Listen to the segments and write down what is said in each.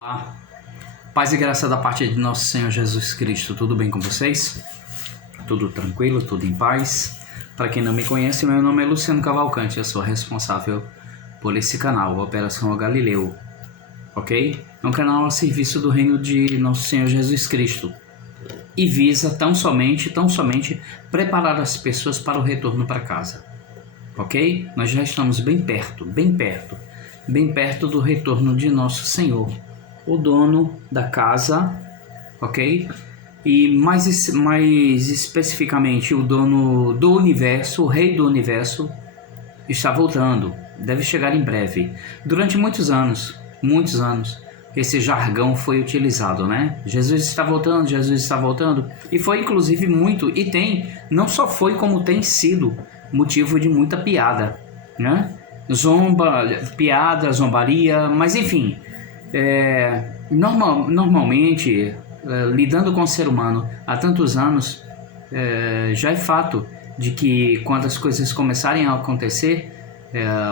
Olá, paz e graça da parte de nosso Senhor Jesus Cristo, tudo bem com vocês? Tudo tranquilo, tudo em paz? Para quem não me conhece, meu nome é Luciano Cavalcante, eu sou responsável por esse canal, Operação Galileu, ok? É um canal a serviço do reino de nosso Senhor Jesus Cristo e visa tão somente preparar as pessoas para o retorno para casa, ok? Nós já estamos bem perto do retorno de nosso Senhor, o dono da casa, ok? E mais especificamente o dono do universo, o rei do universo, está voltando, deve chegar em breve. Durante muitos anos, esse jargão foi utilizado, né? Jesus está voltando, e foi inclusive muito, e tem, não só foi como tem sido motivo de muita piada, né? Piada, zombaria, mas enfim, normalmente, lidando com o ser humano há tantos anos, já é fato de que quando as coisas começarem a acontecer,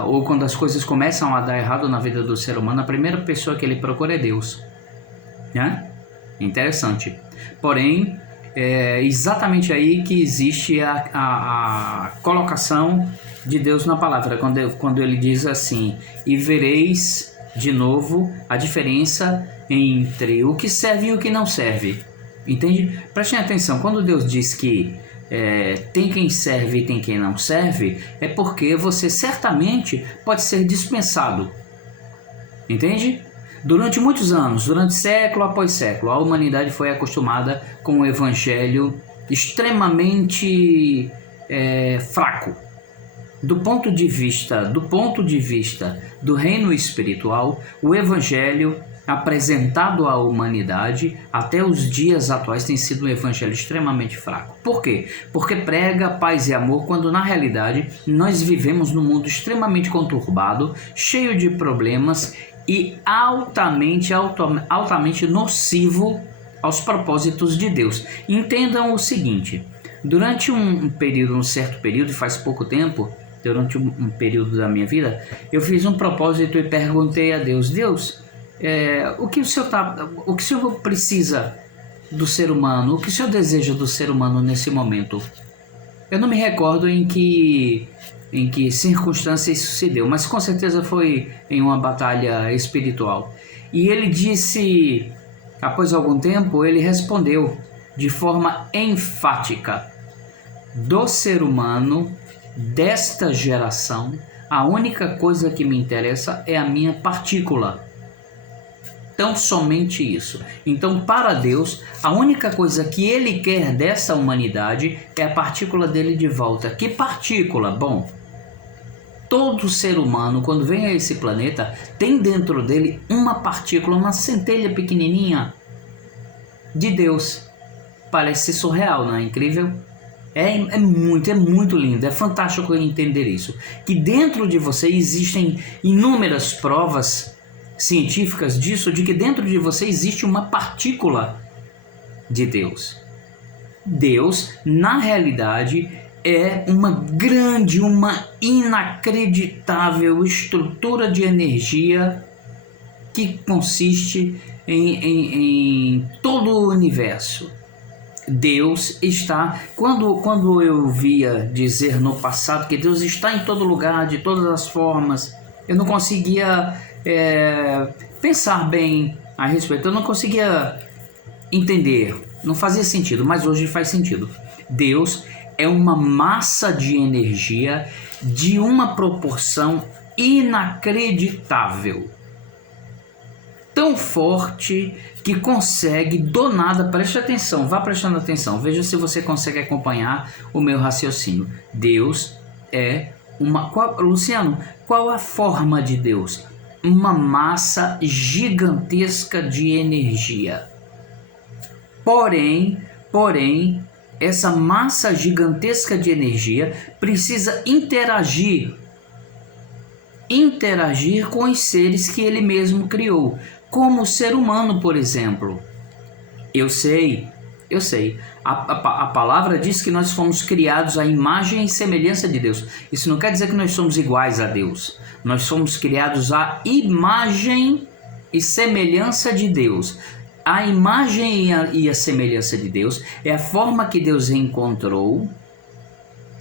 ou quando as coisas começam a dar errado na vida do ser humano, a primeira pessoa que ele procura é Deus, né? Interessante. Porém, é exatamente aí que existe a colocação de Deus na palavra, quando ele diz assim: e vereis de novo a diferença entre o que serve e o que não serve. Entende? Prestem atenção, quando Deus diz que tem quem serve e tem quem não serve, é porque você certamente pode ser dispensado. Entende? Durante muitos anos, durante século após século, a humanidade foi acostumada com um evangelho extremamente fraco. Do ponto de vista do reino espiritual, o evangelho apresentado à humanidade até os dias atuais tem sido um evangelho extremamente fraco. Por quê? Porque prega paz e amor, quando na realidade nós vivemos num mundo extremamente conturbado, cheio de problemas e altamente nocivo aos propósitos de Deus. Entendam o seguinte: durante um certo período, faz pouco tempo, durante um período da minha vida, eu fiz um propósito e perguntei a Deus: Deus, o que o Senhor precisa do ser humano? O que o Senhor deseja do ser humano nesse momento? Eu não me recordo em que circunstância isso se deu, mas com certeza foi em uma batalha espiritual. E ele disse, após algum tempo, ele respondeu de forma enfática: do ser humano desta geração, a única coisa que me interessa é a minha partícula. Tão somente isso. Então, para Deus, a única coisa que Ele quer dessa humanidade é a partícula dele de volta. Que partícula? Bom, todo ser humano, quando vem a esse planeta, tem dentro dele uma partícula, uma centelha pequenininha de Deus. Parece surreal, não é incrível? É muito lindo, é fantástico entender isso. Que dentro de você existem inúmeras provas científicas disso, de que dentro de você existe uma partícula de Deus. Deus, na realidade, é uma inacreditável estrutura de energia que consiste em todo o universo. Deus está, quando eu via dizer no passado que Deus está em todo lugar, de todas as formas, eu não conseguia pensar bem a respeito, eu não conseguia entender, não fazia sentido, mas hoje faz sentido. Deus é uma massa de energia de uma proporção inacreditável, tão forte que consegue do nada, preste atenção, vá prestando atenção, veja se você consegue acompanhar o meu raciocínio. Deus é Luciano, qual a forma de Deus? Uma massa gigantesca de energia. Porém, essa massa gigantesca de energia precisa interagir com os seres que ele mesmo criou, como o ser humano, por exemplo. Eu sei. A palavra diz que nós fomos criados à imagem e semelhança de Deus. Isso não quer dizer que nós somos iguais a Deus. Nós somos criados à imagem e semelhança de Deus. A imagem e a semelhança de Deus é a forma que Deus encontrou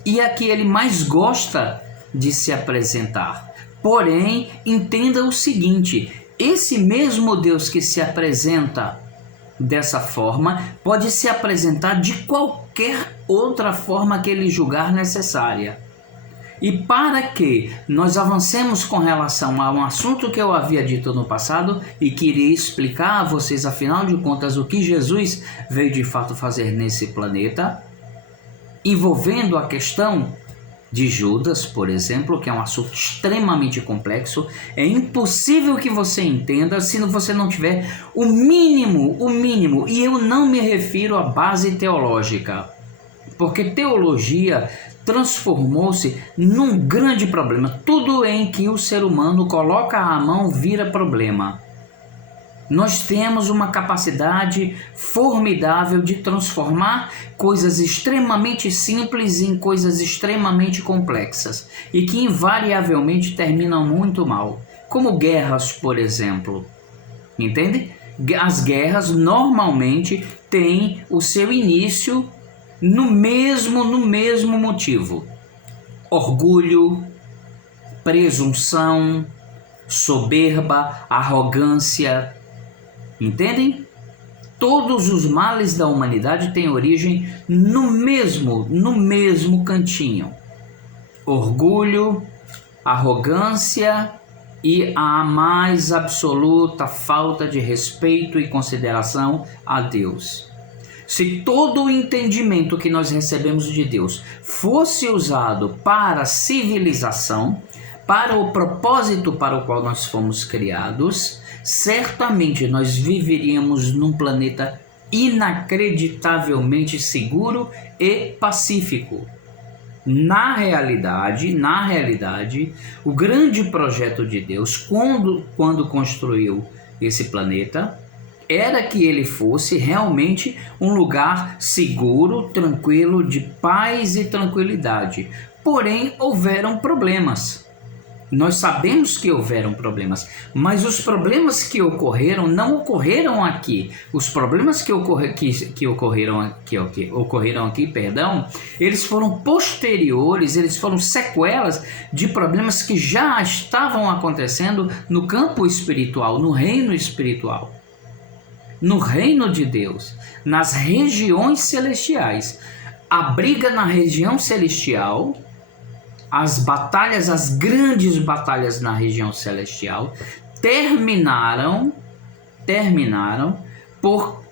e a que ele mais gosta de se apresentar. Porém, entenda o seguinte: esse mesmo Deus que se apresenta dessa forma pode se apresentar de qualquer outra forma que ele julgar necessária. E para que nós avancemos com relação a um assunto que eu havia dito no passado e queria explicar a vocês, afinal de contas, o que Jesus veio de fato fazer nesse planeta, envolvendo a questão de Judas, por exemplo, que é um assunto extremamente complexo, é impossível que você entenda se você não tiver o mínimo, e eu não me refiro à base teológica, porque teologia transformou-se num grande problema. Tudo em que o ser humano coloca a mão vira problema. Nós temos uma capacidade formidável de transformar coisas extremamente simples em coisas extremamente complexas e que invariavelmente terminam muito mal, como guerras, por exemplo. Entende? As guerras normalmente têm o seu início no mesmo motivo: orgulho, presunção, soberba, arrogância. Entendem? Todos os males da humanidade têm origem no mesmo cantinho: orgulho, arrogância e a mais absoluta falta de respeito e consideração a Deus. Se todo o entendimento que nós recebemos de Deus fosse usado para a civilização, para o propósito para o qual nós fomos criados, certamente nós viveríamos num planeta inacreditavelmente seguro e pacífico. Na realidade, o grande projeto de Deus, quando construiu esse planeta, era que ele fosse realmente um lugar seguro, tranquilo, de paz e tranquilidade. Porém, houveram problemas. Nós sabemos que houveram problemas, mas os problemas que ocorreram não ocorreram aqui. Os problemas que ocorreram aqui, eles foram posteriores, eles foram sequelas de problemas que já estavam acontecendo no campo espiritual, no reino espiritual, no reino de Deus, nas regiões celestiais. A briga na região celestial, as batalhas, as grandes batalhas na região celestial terminaram por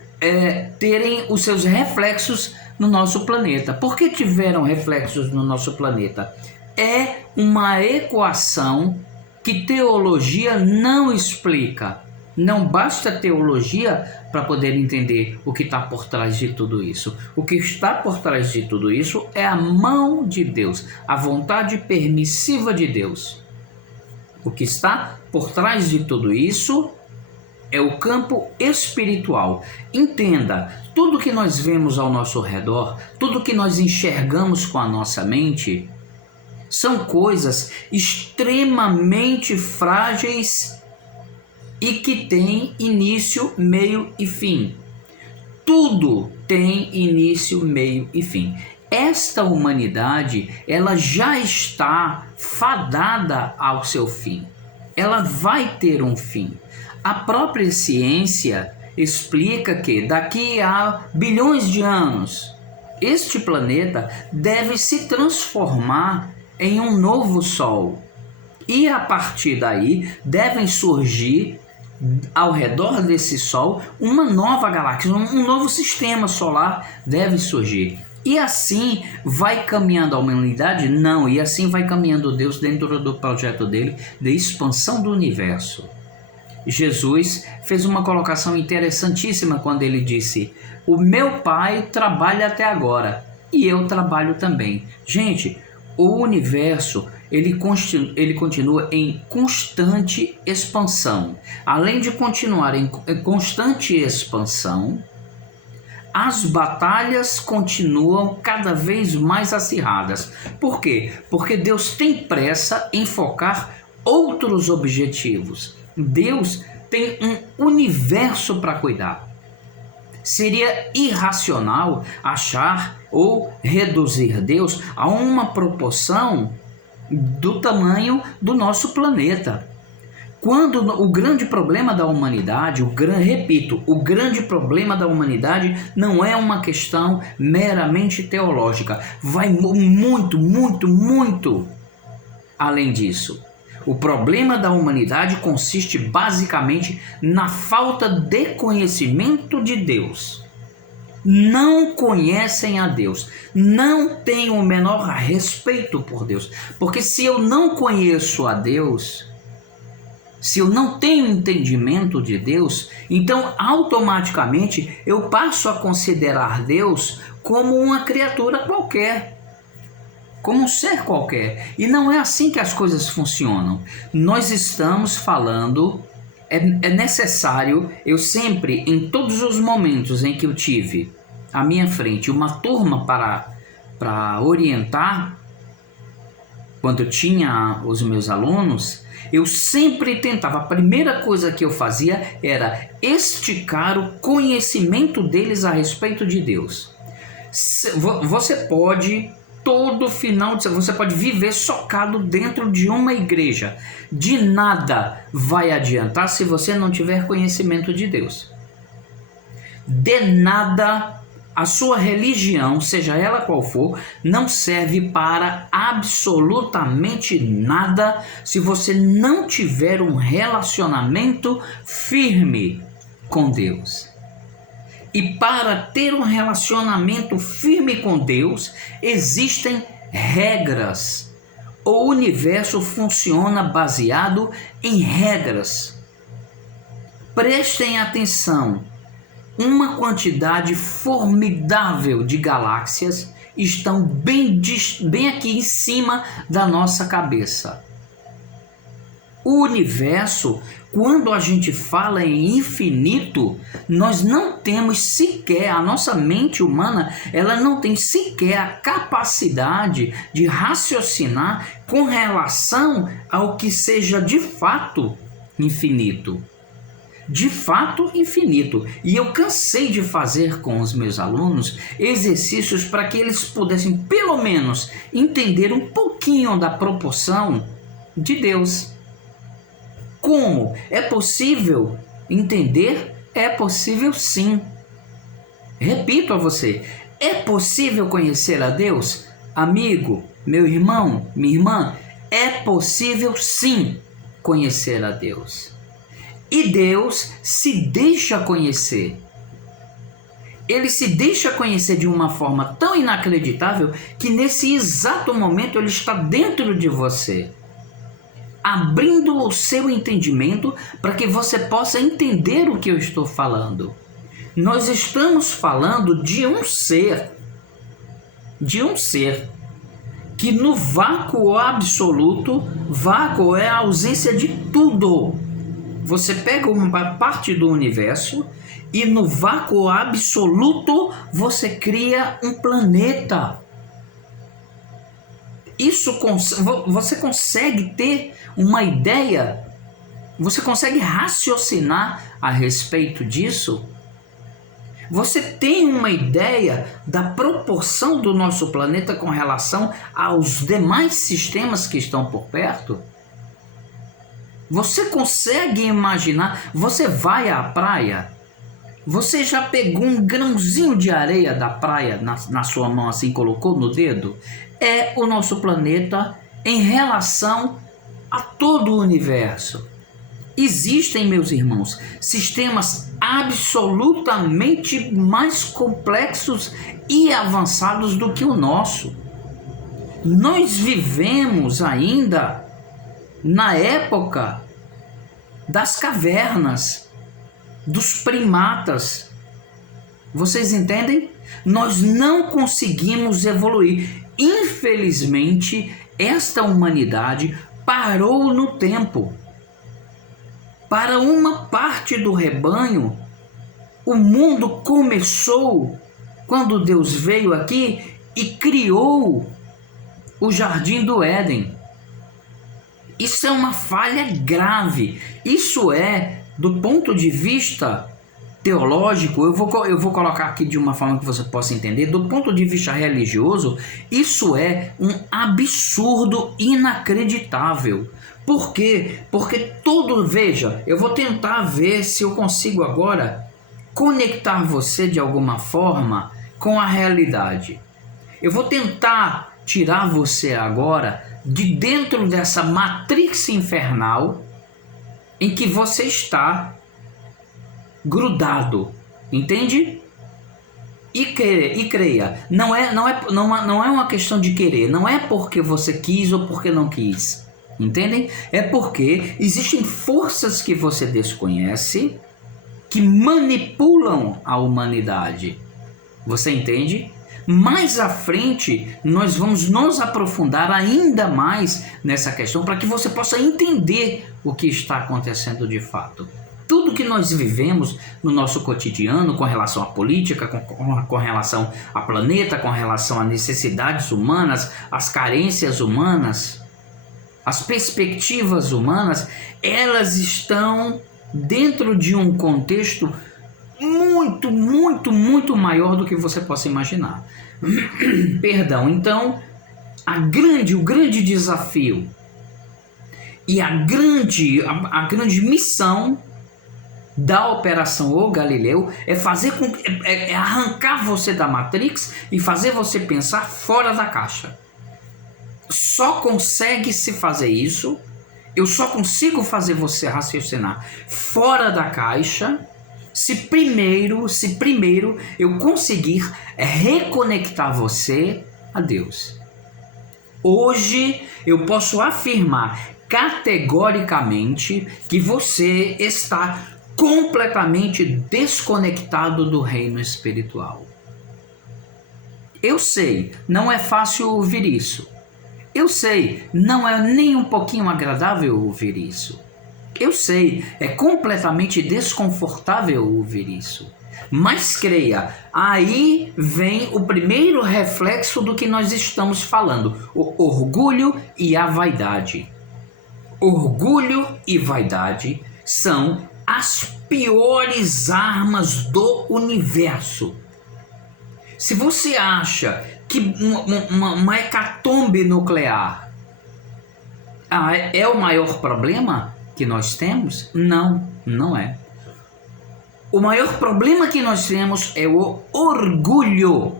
terem os seus reflexos no nosso planeta. Por que tiveram reflexos no nosso planeta? É uma equação que teologia não explica. Não basta teologia para poder entender o que está por trás de tudo isso. O que está por trás de tudo isso é a mão de Deus, a vontade permissiva de Deus. O que está por trás de tudo isso é o campo espiritual. Entenda, tudo que nós vemos ao nosso redor, tudo que nós enxergamos com a nossa mente, são coisas extremamente frágeis e que tem início, meio e fim. Tudo tem início, meio e fim. Esta humanidade, ela já está fadada ao seu fim. Ela vai ter um fim. A própria ciência explica que daqui a bilhões de anos, este planeta deve se transformar em um novo Sol. E a partir daí devem surgir ao redor desse Sol uma nova galáxia, um novo sistema solar deve surgir. E assim vai caminhando a humanidade? Não, e assim vai caminhando Deus dentro do projeto dele de expansão do universo. Jesus fez uma colocação interessantíssima quando ele disse: o meu Pai trabalha até agora e eu trabalho também. Gente, o universo ele continua em constante expansão. Além de continuar em constante expansão, as batalhas continuam cada vez mais acirradas. Por quê? Porque Deus tem pressa em focar outros objetivos. Deus tem um universo para cuidar. Seria irracional achar ou reduzir Deus a uma proporção do tamanho do nosso planeta. Quando o grande problema da humanidade, repito, o grande problema da humanidade não é uma questão meramente teológica, vai muito, muito, muito além disso. O problema da humanidade consiste basicamente na falta de conhecimento de Deus. Não conhecem a Deus, não têm o menor respeito por Deus, porque se eu não conheço a Deus, se eu não tenho entendimento de Deus, então automaticamente eu passo a considerar Deus como uma criatura qualquer, como um ser qualquer. E não é assim que as coisas funcionam. Nós estamos falando, é necessário, eu sempre, em todos os momentos em que eu tive à minha frente uma turma para orientar, quando eu tinha os meus alunos, eu sempre tentava, a primeira coisa que eu fazia era esticar o conhecimento deles a respeito de Deus. Você pode, todo final de semana, você pode viver socado dentro de uma igreja. De nada vai adiantar se você não tiver conhecimento de Deus. De nada. A sua religião, seja ela qual for, não serve para absolutamente nada se você não tiver um relacionamento firme com Deus. E para ter um relacionamento firme com Deus, existem regras. O universo funciona baseado em regras. Prestem atenção. Uma quantidade formidável de galáxias estão bem aqui em cima da nossa cabeça. O universo, quando a gente fala em infinito, nós não temos sequer, a nossa mente humana, ela não tem sequer a capacidade de raciocinar com relação ao que seja de fato infinito. De fato infinito. E eu cansei de fazer com os meus alunos exercícios para que eles pudessem pelo menos entender um pouquinho da proporção de Deus. Como? É possível entender? É possível sim. Repito a você, é possível conhecer a Deus? Amigo, meu irmão, minha irmã, é possível sim conhecer a Deus. E Deus se deixa conhecer. Ele se deixa conhecer de uma forma tão inacreditável que nesse exato momento ele está dentro de você, abrindo o seu entendimento para que você possa entender o que eu estou falando. Nós estamos falando de um ser que no vácuo absoluto, vácuo é a ausência de tudo. Você pega uma parte do universo e no vácuo absoluto você cria um planeta. Você consegue ter uma ideia? Você consegue raciocinar a respeito disso? Você tem uma ideia da proporção do nosso planeta com relação aos demais sistemas que estão por perto? Você consegue imaginar? Você vai à praia? Você já pegou um grãozinho de areia da praia na sua mão assim, colocou no dedo? É o nosso planeta em relação a todo o universo. Existem, meus irmãos, sistemas absolutamente mais complexos e avançados do que o nosso. Nós vivemos ainda na época das cavernas, dos primatas. Vocês entendem? Nós não conseguimos evoluir. Infelizmente, esta humanidade parou no tempo. Para uma parte do rebanho, o mundo começou quando Deus veio aqui e criou o Jardim do Éden. Isso é uma falha grave. Isso é do ponto de vista teológico, eu vou colocar aqui de uma forma que você possa entender, do ponto de vista religioso, isso é um absurdo inacreditável. Por quê? Porque veja, eu vou tentar ver se eu consigo agora conectar você de alguma forma com a realidade. Eu vou tentar tirar você agora de dentro dessa matrix infernal em que você está grudado, entende? E creia, não é uma questão de querer, não é porque você quis ou porque não quis, entendem? É porque existem forças que você desconhece que manipulam a humanidade, você entende? Mais à frente, nós vamos nos aprofundar ainda mais nessa questão para que você possa entender o que está acontecendo de fato. Tudo que nós vivemos no nosso cotidiano com relação à política, com relação ao planeta, com relação às necessidades humanas, às carências humanas, as perspectivas humanas, elas estão dentro de um contexto muito, muito, muito maior do que você possa imaginar. Perdão, então, o grande desafio e a grande missão da Operação O Galileu é arrancar você da Matrix e fazer você pensar fora da caixa. Só consegue se fazer isso, eu só consigo fazer você raciocinar fora da caixa se primeiro eu conseguir reconectar você a Deus. Hoje eu posso afirmar categoricamente que você está completamente desconectado do reino espiritual. Eu sei, não é fácil ouvir isso. Eu sei, não é nem um pouquinho agradável ouvir isso. Eu sei, é completamente desconfortável ouvir isso. Mas creia, aí vem o primeiro reflexo do que nós estamos falando: o orgulho e a vaidade. Orgulho e vaidade são as piores armas do universo. Se você acha que uma hecatombe nuclear é o maior problema que nós temos, não é. O maior problema que nós temos é o orgulho.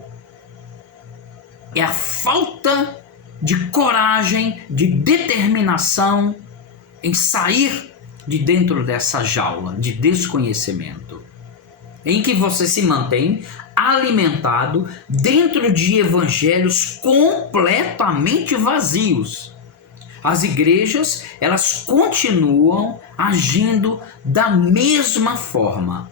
É a falta de coragem, de determinação em sair de dentro dessa jaula de desconhecimento, em que você se mantém alimentado dentro de evangelhos completamente vazios. As igrejas, elas continuam agindo da mesma forma,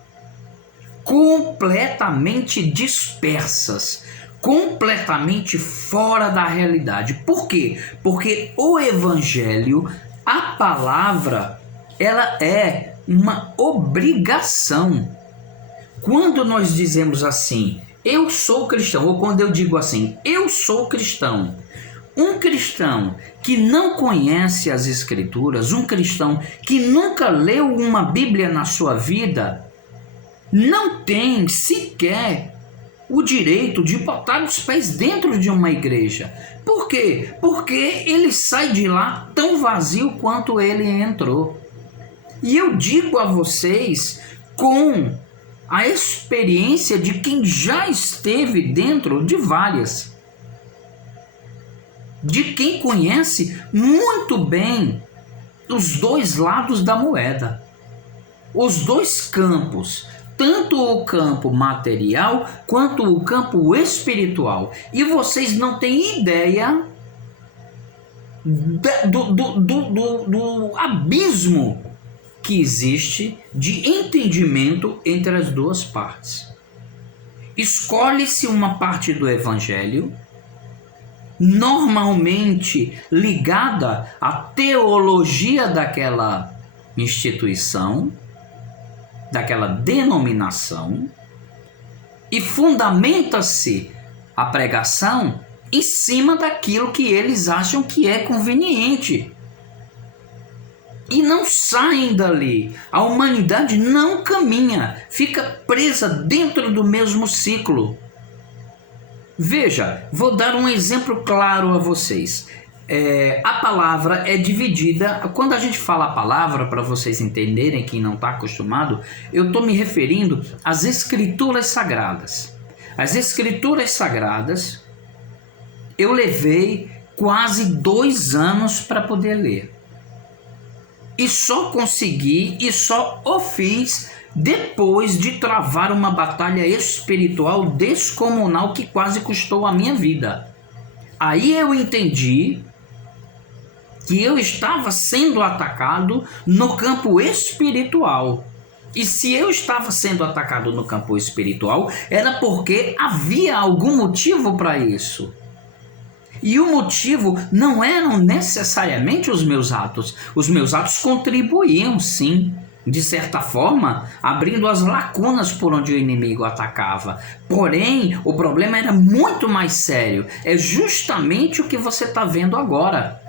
completamente dispersas, completamente fora da realidade. Por quê? Porque o evangelho, a palavra, ela é uma obrigação. Quando nós dizemos assim, eu sou cristão, ou quando eu digo assim, eu sou cristão, um cristão que não conhece as Escrituras, um cristão que nunca leu uma Bíblia na sua vida, não tem sequer o direito de botar os pés dentro de uma igreja. Por quê? Porque ele sai de lá tão vazio quanto ele entrou. E eu digo a vocês, com a experiência de quem já esteve dentro de várias, de quem conhece muito bem os dois lados da moeda, os dois campos, tanto o campo material quanto o campo espiritual. E vocês não têm ideia do abismo que existe de entendimento entre as duas partes. Escolhe-se uma parte do evangelho, normalmente ligada à teologia daquela instituição, daquela denominação, e fundamenta-se a pregação em cima daquilo que eles acham que é conveniente. e não saem dali. A humanidade não caminha, fica presa dentro do mesmo ciclo. Veja, vou dar um exemplo claro a vocês. A palavra é dividida. Quando a gente fala a palavra, para vocês entenderem, quem não está acostumado, eu estou me referindo às Escrituras Sagradas. As Escrituras Sagradas, eu levei quase 2 anos para poder ler. E só consegui, e só o fiz depois de travar uma batalha espiritual descomunal que quase custou a minha vida. Aí eu entendi que eu estava sendo atacado no campo espiritual. E se eu estava sendo atacado no campo espiritual, era porque havia algum motivo para isso. E o motivo não eram necessariamente os meus atos. Os meus atos contribuíam, sim, de certa forma, abrindo as lacunas por onde o inimigo atacava. Porém, o problema era muito mais sério. É justamente o que você está vendo agora.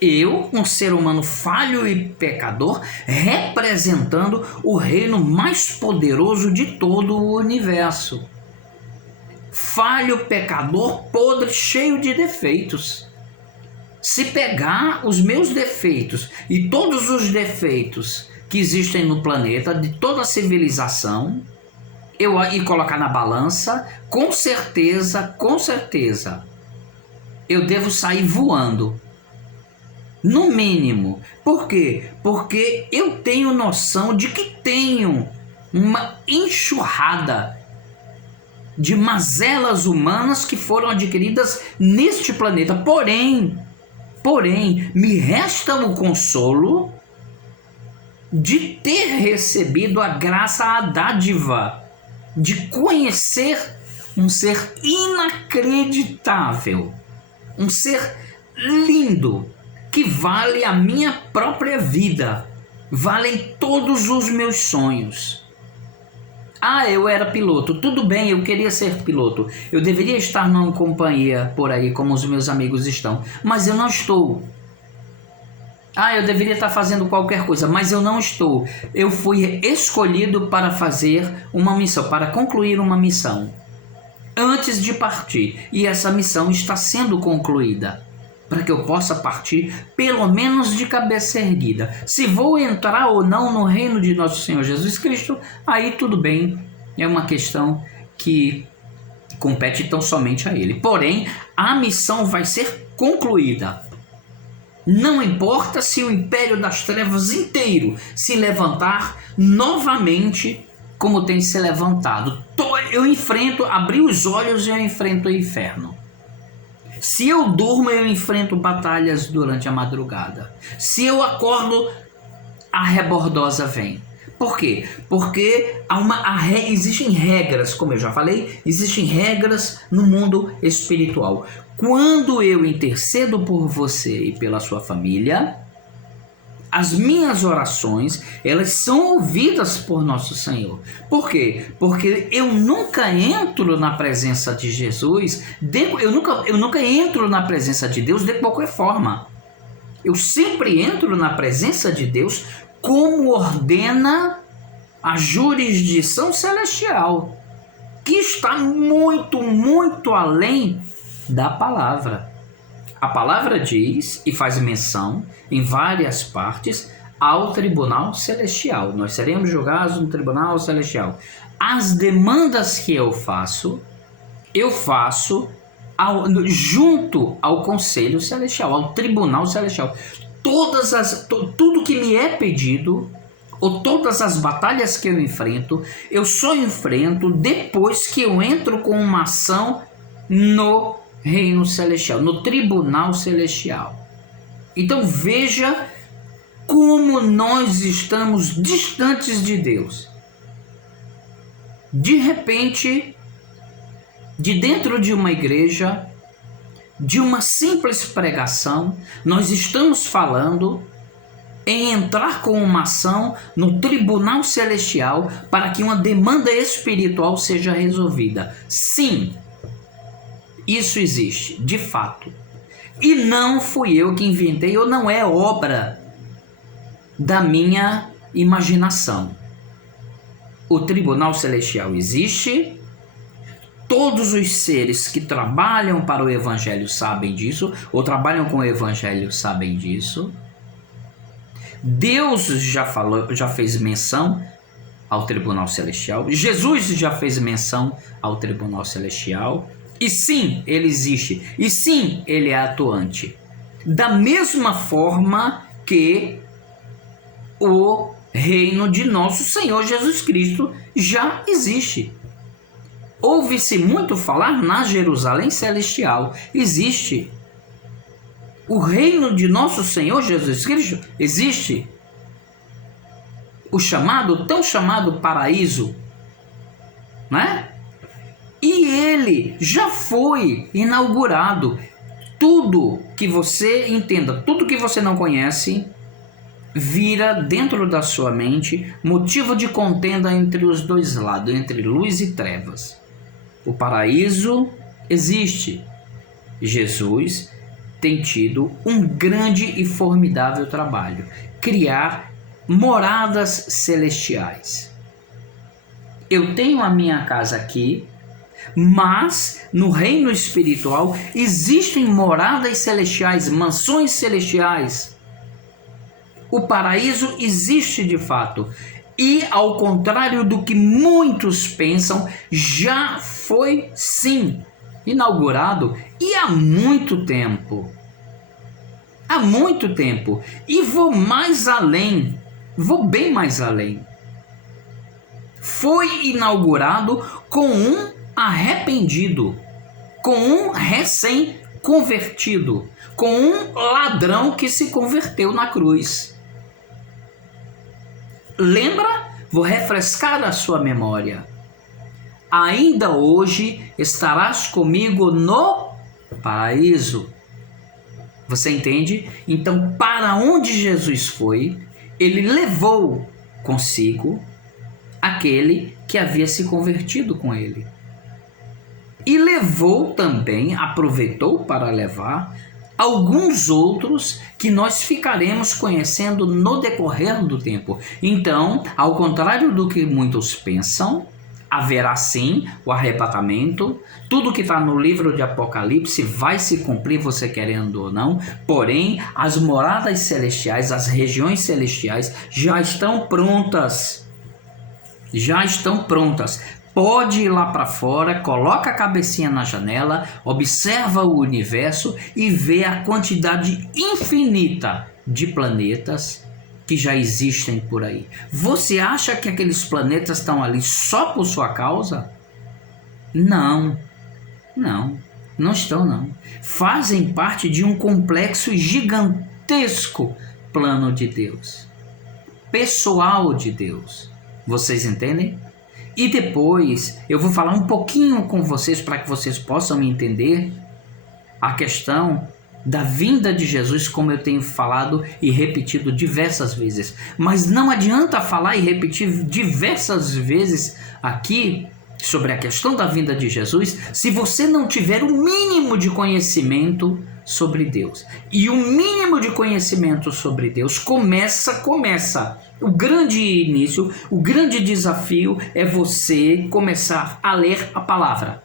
Eu, um ser humano falho e pecador, representando o reino mais poderoso de todo o universo. Falho, pecador, podre, cheio de defeitos. Se pegar os meus defeitos e todos os defeitos que existem no planeta, de toda a civilização, e colocar na balança, com certeza, eu devo sair voando. No mínimo. Por quê? Porque eu tenho noção de que tenho uma enxurrada de mazelas humanas que foram adquiridas neste planeta. Porém, me resta o consolo de ter recebido a graça, a dádiva de conhecer um ser inacreditável, um ser lindo, que vale a minha própria vida, valem todos os meus sonhos. Eu era piloto. Tudo bem, eu queria ser piloto. Eu deveria estar numa companhia por aí, como os meus amigos estão. Mas eu não estou. Eu deveria estar fazendo qualquer coisa, mas eu não estou. Eu fui escolhido para fazer uma missão, para concluir uma missão, antes de partir. E essa missão está sendo concluída, para que eu possa partir, pelo menos de cabeça erguida. Se vou entrar ou não no reino de nosso Senhor Jesus Cristo, aí tudo bem, é uma questão que compete tão somente a Ele. Porém, a missão vai ser concluída. Não importa se o império das trevas inteiro se levantar novamente, como tem se levantado. Eu enfrento, abri os olhos e eu enfrento o inferno. Se eu durmo, eu enfrento batalhas durante a madrugada. Se eu acordo, a rebordosa vem. Por quê? Porque existem regras, como eu já falei, existem regras no mundo espiritual. Quando eu intercedo por você e pela sua família, as minhas orações, elas são ouvidas por nosso Senhor. Por quê? Porque eu nunca entro na presença de Jesus, eu nunca entro na presença de Deus de qualquer forma. Eu sempre entro na presença de Deus como ordena a jurisdição celestial, que está muito, muito além da palavra. A palavra diz e faz menção em várias partes ao tribunal celestial. Nós seremos julgados no tribunal celestial. As demandas que eu faço junto ao conselho celestial, ao tribunal celestial. Tudo que me é pedido, ou todas as batalhas que eu só enfrento depois que eu entro com uma ação no reino celestial, no tribunal celestial. Então veja como nós estamos distantes de Deus. De repente, de dentro de uma igreja, de uma simples pregação, nós estamos falando em entrar com uma ação no tribunal celestial para que uma demanda espiritual seja resolvida. Sim, isso existe, de fato. E não fui eu que inventei, ou não é obra da minha imaginação. O tribunal celestial existe. Todos os seres que trabalham para o Evangelho sabem disso, ou trabalham com o Evangelho sabem disso. Deus já fez menção ao tribunal celestial. Jesus já fez menção ao tribunal celestial. E sim, ele existe. E sim, ele é atuante. Da mesma forma que o reino de nosso Senhor Jesus Cristo já existe. Ouve-se muito falar na Jerusalém Celestial. Existe. O reino de nosso Senhor Jesus Cristo existe. O tão chamado paraíso, né? E ele já foi inaugurado. Tudo que você entenda, tudo que você não conhece, vira dentro da sua mente motivo de contenda entre os dois lados, entre luz e trevas. O paraíso existe. Jesus tem tido um grande e formidável trabalho: criar moradas celestiais. Eu tenho a minha casa aqui, mas no reino espiritual existem moradas celestiais, mansões celestiais. O paraíso existe de fato. E, ao contrário do que muitos pensam, já foi sim inaugurado, e há muito tempo. Há muito tempo. E vou mais além. Vou bem mais além. Foi inaugurado com um arrependido, com um recém-convertido, com um ladrão que se converteu na cruz. Lembra? Vou refrescar a sua memória. Ainda hoje estarás comigo no paraíso. Você entende? Então, para onde Jesus foi, ele levou consigo aquele que havia se convertido com ele. E levou também, aproveitou para levar alguns outros que nós ficaremos conhecendo no decorrer do tempo. Então, ao contrário do que muitos pensam, haverá sim o arrebatamento. Tudo que está no livro de Apocalipse vai se cumprir, você querendo ou não. Porém, as moradas celestiais, as regiões celestiais já estão prontas. Já estão prontas. Pode ir lá para fora, coloca a cabecinha na janela, observa o universo e vê a quantidade infinita de planetas que já existem por aí. Você acha que aqueles planetas estão ali só por sua causa? Não estão não. Fazem parte de um complexo gigantesco plano de Deus, pessoal de Deus. Vocês entendem? E depois eu vou falar um pouquinho com vocês para que vocês possam entender a questão da vinda de Jesus, como eu tenho falado e repetido diversas vezes. Mas não adianta falar e repetir diversas vezes aqui sobre a questão da vinda de Jesus se você não tiver o mínimo de conhecimento sobre Deus. E o mínimo de conhecimento sobre Deus começa. O grande início, o grande desafio é você começar a ler a palavra.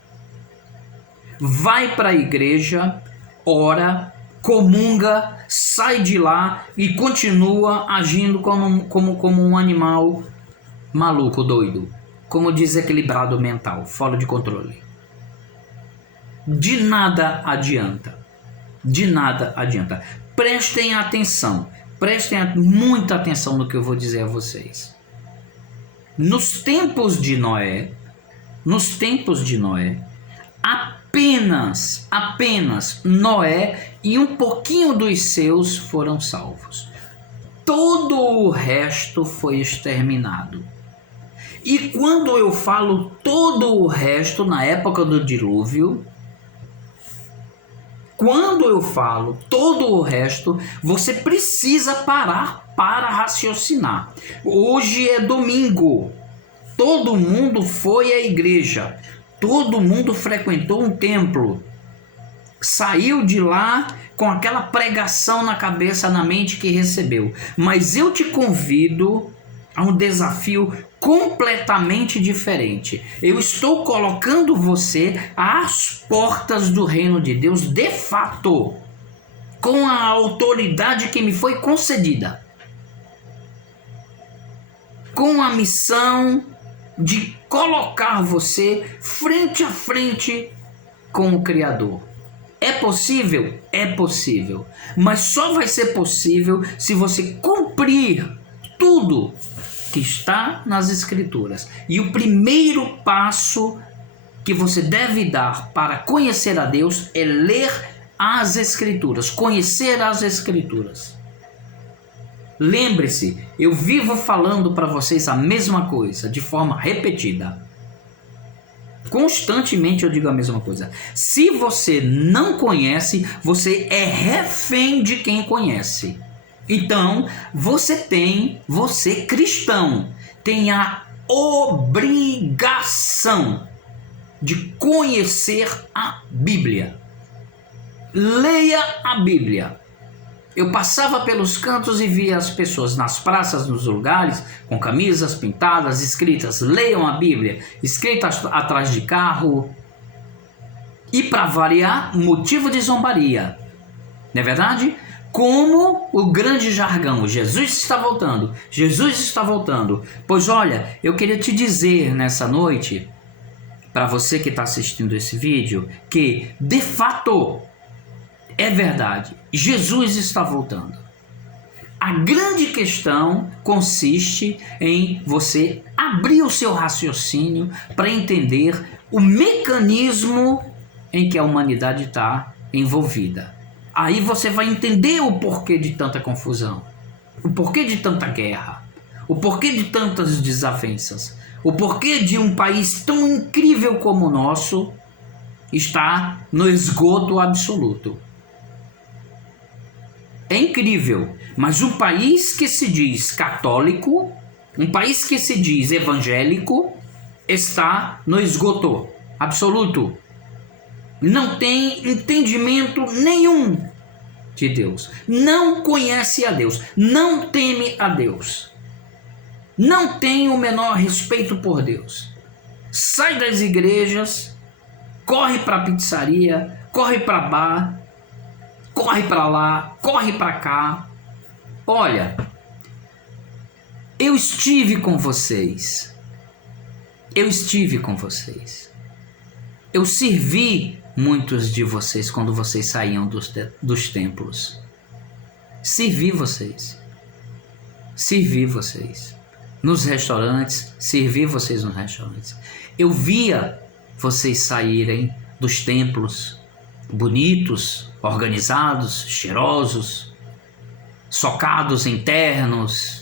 Vai para a igreja, ora, comunga, sai de lá e continua agindo como um animal maluco, doido, como desequilibrado mental, fora de controle. De nada adianta. Prestem atenção. Prestem muita atenção no que eu vou dizer a vocês. Nos tempos de Noé, apenas Noé e um pouquinho dos seus foram salvos. Todo o resto foi exterminado. E quando eu falo todo o resto, na época do dilúvio, quando eu falo todo o resto, você precisa parar para raciocinar. Hoje é domingo. Todo mundo foi à igreja. Todo mundo frequentou um templo. saiu de lá com aquela pregação na cabeça, na mente que recebeu. Mas eu te convido a um desafio completamente diferente. Eu estou colocando você às portas do reino de Deus, de fato, com a autoridade que me foi concedida, com a missão de colocar você frente a frente com o Criador. É possível? É possível. Mas só vai ser possível se você cumprir tudo que está nas Escrituras. E o primeiro passo que você deve dar para conhecer a Deus é ler as Escrituras, conhecer as Escrituras. Lembre-se, eu vivo falando para vocês a mesma coisa, de forma repetida. Constantemente eu digo a mesma coisa. Se você não conhece, você é refém de quem conhece. Então, você cristão, tem a obrigação de conhecer a Bíblia. Leia a Bíblia. Eu passava pelos cantos e via as pessoas nas praças, nos lugares, com camisas pintadas, escritas, leiam a Bíblia, escritas atrás de carro. E para variar, motivo de zombaria. Não é verdade? Como o grande jargão, Jesus está voltando, Jesus está voltando. Pois olha, eu queria te dizer nessa noite, para você que está assistindo esse vídeo, que de fato é verdade, Jesus está voltando. A grande questão consiste em você abrir o seu raciocínio para entender o mecanismo em que a humanidade está envolvida. Aí você vai entender o porquê de tanta confusão, o porquê de tanta guerra, o porquê de tantas desavenças, o porquê de um país tão incrível como o nosso está no esgoto absoluto. É incrível, mas um país que se diz católico, um país que se diz evangélico, está no esgoto absoluto. Não tem entendimento nenhum de Deus. Não conhece a Deus. Não teme a Deus. Não tem o menor respeito por Deus. Sai das igrejas, corre para a pizzaria, corre para bar, corre para lá, corre para cá. Olha, eu estive com vocês. Eu estive com vocês. Eu servi muitos de vocês quando vocês saíam dos templos. Servi vocês. Servi vocês. Nos restaurantes, servi vocês nos restaurantes. Eu via vocês saírem dos templos bonitos, organizados, cheirosos, socados em ternos,